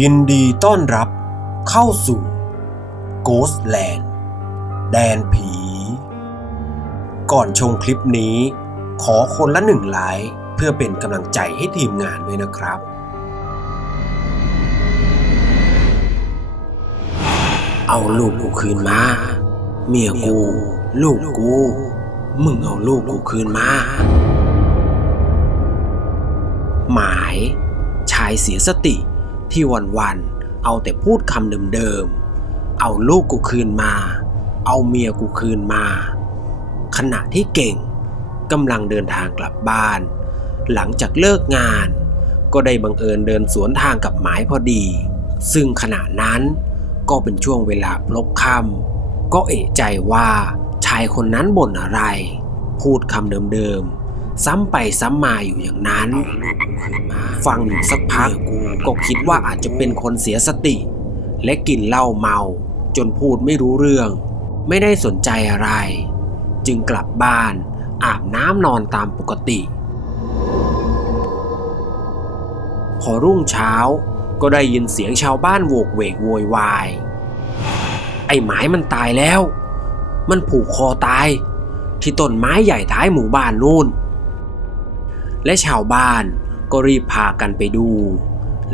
ยินดีต้อนรับเข้าสู่ Ghostland แดนผี ก่อนชมคลิปนี้ ขอคนละหนึ่งไลค์เพื่อเป็นกำลังใจให้ทีมงานด้วยนะครับ เอาลูกกูคืนมา เมียกู ลูกกู มึงเอาลูกกูคืนมา หมาย ชายเสียสติ ที่วันๆเอาแต่พูดคำเดิมๆ เอาลูกกูคืนมา เอาเมียกูคืนมา ขณะที่เก่งกำลังเดินทางกลับบ้าน หลังจากเลิกงาน ก็ได้บังเอิญเดินสวนทางกับหมายพอดี ซึ่งขณะนั้นก็เป็นช่วงเวลาพลบค่ำก็เอะใจว่าชายคนนั้นบ่นอะไร พูดคำเดิมๆ ซ้ำไปซ้ำมาอยู่อย่างนั้น ฟังอยู่สักพักกูก็คิดว่าอาจจะเป็นคนเสียสติ และกินเหล้าเมา จนพูดไม่รู้เรื่อง ไม่ได้สนใจอะไร จึงกลับบ้าน อาบน้ำนอนตามปกติ พอรุ่งเช้าก็ได้ยินเสียงชาวบ้านโวกเวกโวยวาย ไอ้หมายมันตายแล้ว มันผูกคอตาย ที่ต้นไม้ใหญ่ท้ายหมู่บ้านนู่น และชาวบ้านก็รีบพากันไปดู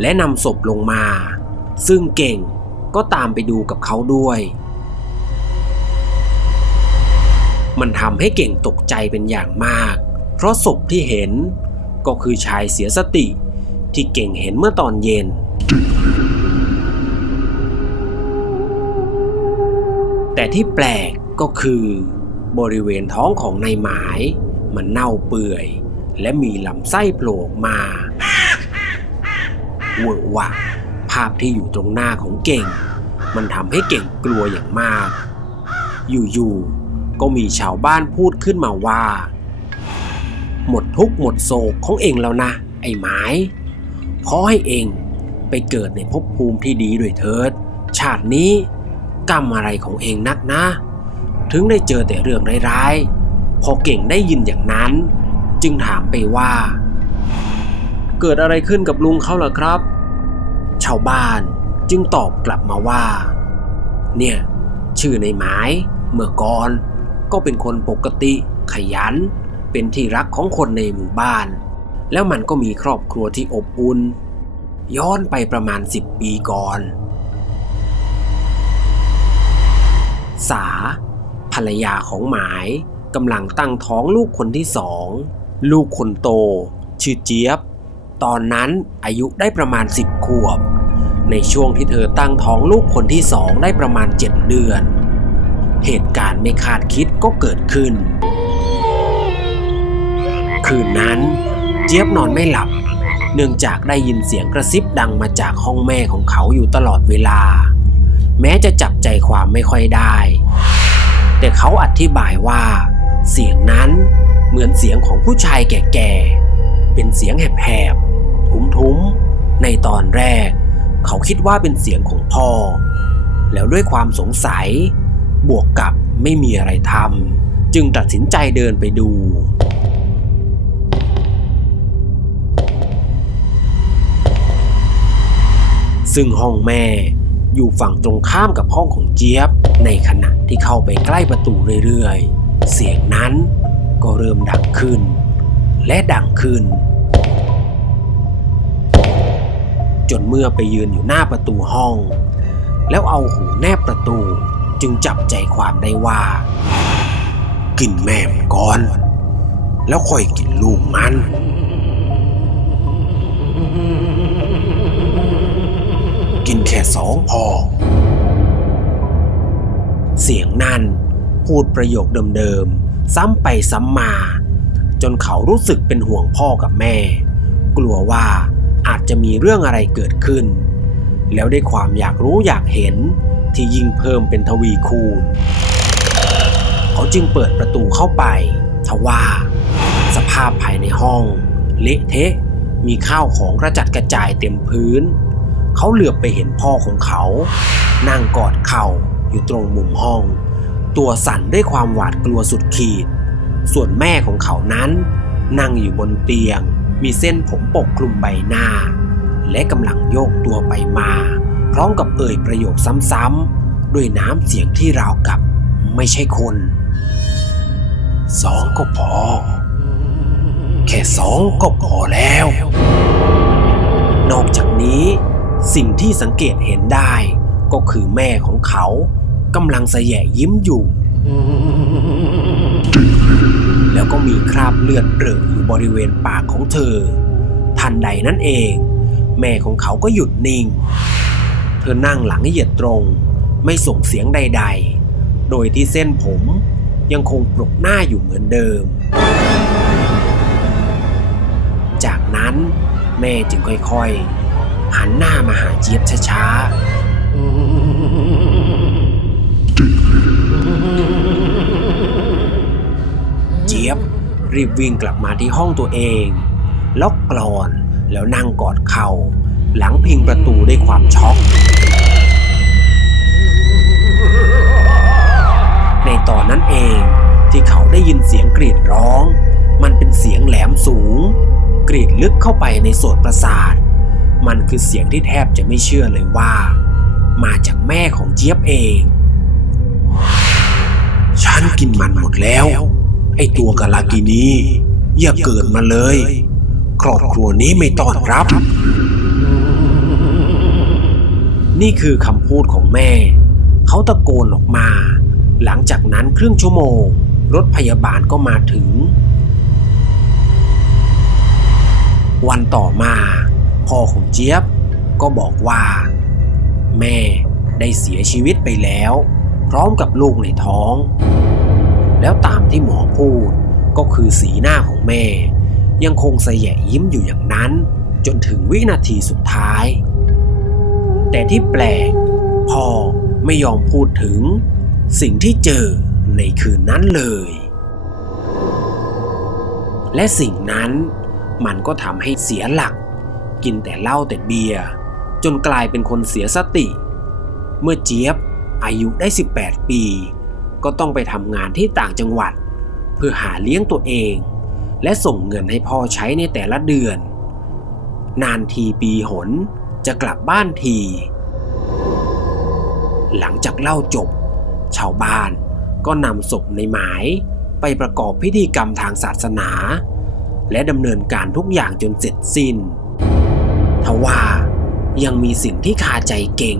และนำศพลงมา ซึ่งเก่งก็ตามไปดูกับเขาด้วย มันทำให้เก่งตกใจเป็นอย่างมาก เพราะศพที่เห็นก็คือชายเสียสติที่เก่งเห็นเมื่อตอนเย็น แต่ที่แปลกก็คือบริเวณท้องของนายหมาย มันเน่าเปื่อย และมีลำไส้โผล่ออกมาเวอร์วะภาพที่อยู่ตรงหน้าของเก่ง มันทำให้เก่งกลัวอย่างมาก อยู่ๆก็มีชาวบ้านพูดขึ้นมาว่า หมดทุกข์หมดโศกของเองแล้วนะ ไอ้หมายขอให้เองไปเกิดในภพภูมิที่ดีด้วยเถิด ชาตินี้กรรมอะไรของเองนักนะ ถึงได้เจอแต่เรื่องร้ายๆ พอเก่งได้ยินอย่างนั้น จึงถามไปว่า เกิดอะไรขึ้นกับลุงเขาเหรอครับ ชาวบ้านจึงตอบกลับมาว่า เนี่ย ชื่อในหมาย เมื่อก่อน ก็เป็นคนปกติ ขยัน เป็นที่รักของคนในหมู่บ้าน แล้วมันก็มีครอบครัวที่อบอุ่นย้อนไปประมาณสิบปีก่อน สา ภรรยาของหมายกำลังตั้งท้องลูกคนที่สอง ลูกคนโต ชื่อเจี๊ยบ ตอนนั้นอายุได้ประมาณ 10 ขวบ ในช่วงที่เธอตั้งท้องลูกคนที่สองได้ประมาณ 7 เดือน เหตุการณ์ไม่คาดคิดก็เกิดขึ้น คืนนั้น เจี๊ยบนอนไม่หลับ เนื่องจากได้ยินเสียงกระซิบดังมาจากห้องแม่ของเขาอยู่ตลอดเวลา แม้จะจับใจความไม่ค่อยได้ แต่เขาอธิบายว่าเสียง มือนเสียงของผู้ชายแก่ๆ เป็นเสียงแหบๆ ทุ้มๆ ในตอนแรก เขาคิดว่าเป็นเสียงของพ่อ แล้วด้วยความสงสัย บวกกับไม่มีอะไรทำจึงตัดสินใจเดินไปดู ซึ่งห้องแม่อยู่ฝั่งตรงข้ามกับห้องของเจี๊ยบ ในขณะที่เข้าไปใกล้ประตูเรื่อยๆ เสียงนั้น ก็เริ่มดังขึ้น และดังขึ้น จนเมื่อไปยืนอยู่หน้าประตูห้อง แล้วเอาหูแนบประตูจึงจับใจความได้ว่า กินแม่มก่อน แล้วค่อยกินลูกมันกินแค่สองพอ เสียงนั่นพูดประโยคเดิมๆ ซ้ำไปซ้ำมา จนเขารู้สึกเป็นห่วงพ่อกับแม่ กลัวว่าอาจจะมีเรื่องอะไรเกิดขึ้น แล้วได้ความอยากรู้อยากเห็นที่ยิ่งเพิ่มเป็นทวีคูณ เขาจึงเปิดประตูเข้าไป ทว่า สภาพภายในห้อง เละเทะมีข้าวของกระจัดกระจายเต็มพื้น เขาเหลือบไปเห็นพ่อของเขา นั่งกอดเข่าอยู่ตรงมุมห้อง ตัวสั่นด้วยความหวาดกลัวสุดขีด ส่วนแม่ของเขานั้น นั่งอยู่บนเตียง มีเส้นผมปกคลุมใบหน้า และกำลังโยกตัวไปมา พร้อมกับเอ่ยประโยคซ้ำๆด้วยน้ำเสียงที่ราวกับไม่ใช่คนสองก็พอ แค่สองก็พอแล้ว นอกจากนี้สิ่งที่สังเกตเห็นได้ก็คือแม่ของเขา กำลังแสยยิ้มอยู่ แล้วก็มีคราบเลือดเปรอะอยู่บริเวณปากของเธอ ทันใดนั่นเอง แม่ของเขาก็หยุดนิ่ง เธอนั่งหลังเหยียดตรง ไม่ส่งเสียงใด ๆ โดยที่เส้นผมยังคงปลุกหน้าอยู่เหมือนเดิม จากนั้นแม่จึงค่อยๆ หันหน้ามาหาเจี๊ยบช้าๆ เจี๊ยบ รีบวิ่งกลับมาที่ห้องตัวเอง ล็อกกลอนแล้วนั่งกอดเข่า หลังพิงประตูด้วยความช็อก ในตอนนั้นเองที่เขาได้ยินเสียงกรีดร้อง มันเป็นเสียงแหลมสูง กรีดลึกเข้าไปในโสตประสาท มันคือเสียงที่แทบจะไม่เชื่อเลยว่า มาจากแม่ของเจี๊ยบเอง ฉันกินมันหมดแล้ว ไอตัวกาลากินีอย่าเกิดมาเลย ครอบครัวนี้ไม่ต้อนรับ นี่คือคำพูดของแม่ เขาตะโกนออกมา หลังจากนั้นครึ่งชั่วโมง รถพยาบาลก็มาถึง วันต่อมาพ่อของเจี๊ยบก็บอกว่า แม่ได้เสียชีวิตไปแล้ว พร้อมกับลูกในท้อง แล้วตามที่หมอพูดก็คือสีหน้าของแม่ ยังคงสยะยิ้มอยู่อย่างนั้น จนถึงวินาทีสุดท้าย แต่ที่แปลกพ่อไม่ยอมพูดถึงสิ่งที่เจอในคืนนั้นเลย และสิ่งนั้นมันก็ทำให้เสียหลัก กินแต่เหล้าแต่เบียร์จนกลายเป็นคนเสียสติ เมื่อเจี๊ยบอายุได้ 18 ปี ก็ต้องไปทำงานที่ต่างจังหวัด เพื่อหาเลี้ยงตัวเอง และส่งเงินให้พ่อใช้ในแต่ละเดือน นานทีปีหนจะกลับบ้านที หลังจากเล่าจบ ชาวบ้านก็นำศพในหมายไปประกอบพิธีกรรมทางศาสนา และดำเนินการทุกอย่างจนเสร็จสิ้น ทว่ายังมีสิ่งที่คาใจเก่ง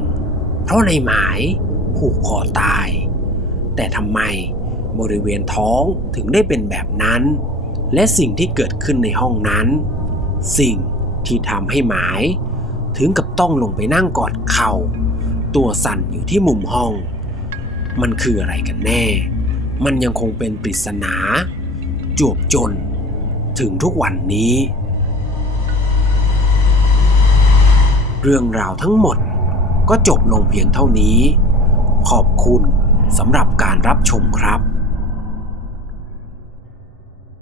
เพราะในหมายผูกคอตาย แต่ทำไมบริเวณท้องถึงได้เป็นแบบนั้น และสิ่งที่เกิดขึ้นในห้องนั้น สิ่งที่ทำให้หมาย ถึงกับต้องลงไปนั่งกอดเข่า ตัวสั่นอยู่ที่มุมห้อง มันคืออะไรกันแน่ มันยังคงเป็นปริศนา จวบจน ถึงทุกวันนี้ เรื่องราวทั้งหมดก็จบลงเพียงเท่านี้ ขอบคุณ สำหรับการรับชมครับ